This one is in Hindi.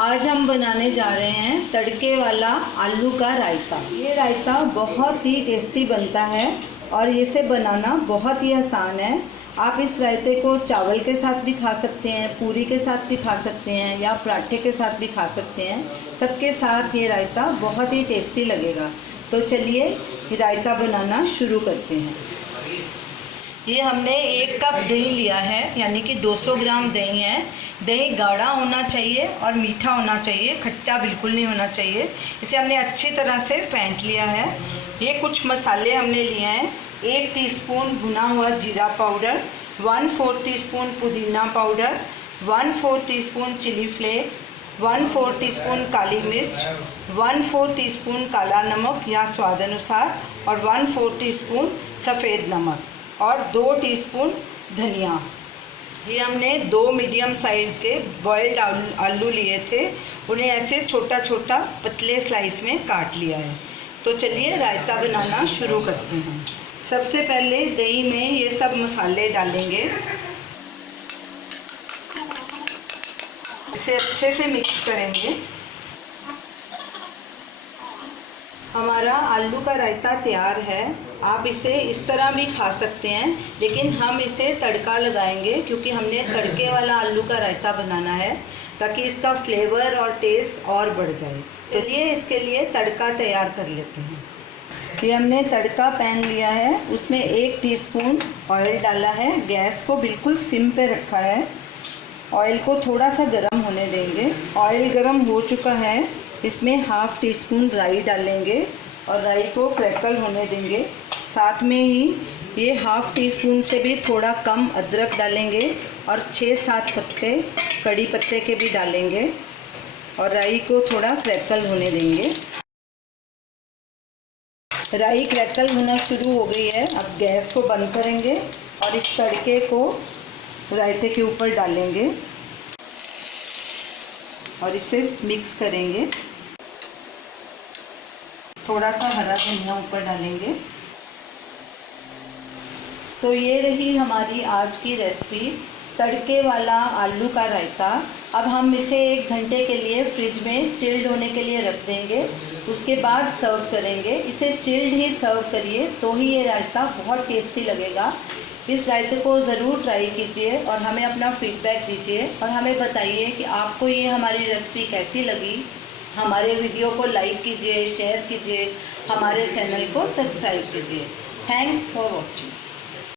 आज हम बनाने जा रहे हैं तड़के वाला आलू का रायता। ये रायता बहुत ही टेस्टी बनता है और इसे बनाना बहुत ही आसान है। आप इस रायते को चावल के साथ भी खा सकते हैं, पूरी के साथ भी खा सकते हैं या पराठे के साथ भी खा सकते हैं। सबके साथ ये रायता बहुत ही टेस्टी लगेगा। तो चलिए रायता बनाना शुरू करते हैं। ये हमने 1 कप दही लिया है, यानी कि 200 ग्राम दही है। दही गाढ़ा होना चाहिए और मीठा होना चाहिए, खट्टा बिल्कुल नहीं होना चाहिए। इसे हमने अच्छी तरह से फेंट लिया है। ये कुछ मसाले हमने लिए हैं। 1 टीस्पून भुना हुआ जीरा पाउडर, 1/4 टीस्पून पुदीना powder, 1/4 teaspoon chilli flakes, 1/4 teaspoon काली मिर्च, 1/4 टीस्पून काला नमक या स्वाद अनुसार और 1/4 टीस्पून सफ़ेद नमक और 2 टीस्पून धनिया। ये हमने 2 मीडियम साइज़ के बॉयल्ड आलू लिए थे, उन्हें ऐसे छोटा छोटा पतले स्लाइस में काट लिया है। तो चलिए रायता बनाना शुरू करते हैं। सबसे पहले दही में ये सब मसाले डालेंगे, इसे अच्छे से मिक्स करेंगे। हमारा आलू का रायता तैयार है। आप इसे इस तरह भी खा सकते हैं, लेकिन हम इसे तड़का लगाएंगे क्योंकि हमने तड़के वाला आलू का रायता बनाना है ताकि इसका फ्लेवर और टेस्ट और बढ़ जाए। चलिए इसके लिए तड़का तैयार कर लेते हैं। ये हमने तड़का पैन लिया है, उसमें 1 टीस्पून ऑयल डाला है। गैस को बिल्कुल सिम पे रखा है। ऑयल को थोड़ा सा गर्म होने देंगे। ऑयल गर्म हो चुका है, इसमें 1/2 टीस्पून राई डालेंगे और राई को क्रैकल होने देंगे। साथ में ही ये 1/2 टीस्पून से भी थोड़ा कम अदरक डालेंगे और 6-7 पत्ते कड़ी पत्ते के भी डालेंगे और राई को थोड़ा क्रैकल होने देंगे। राई क्रैकल होना शुरू हो गई है। अब गैस को बंद करेंगे और इस तड़के को रायते के ऊपर डालेंगे और इसे मिक्स करेंगे। थोड़ा सा हरा धनिया ऊपर डालेंगे। तो ये रही हमारी आज की रेसिपी, तड़के वाला आलू का रायता। अब हम इसे 1 घंटे के लिए फ्रिज में चिल्ड होने के लिए रख देंगे, उसके बाद सर्व करेंगे। इसे चिल्ड ही सर्व करिए तो ही ये रायता बहुत टेस्टी लगेगा। इस रायते को ज़रूर ट्राई कीजिए और हमें अपना फीडबैक दीजिए और हमें बताइए कि आपको ये हमारी रेसिपी कैसी लगी। हमारे वीडियो को लाइक कीजिए, शेयर कीजिए, हमारे चैनल को सब्सक्राइब कीजिए। Thanks for watching.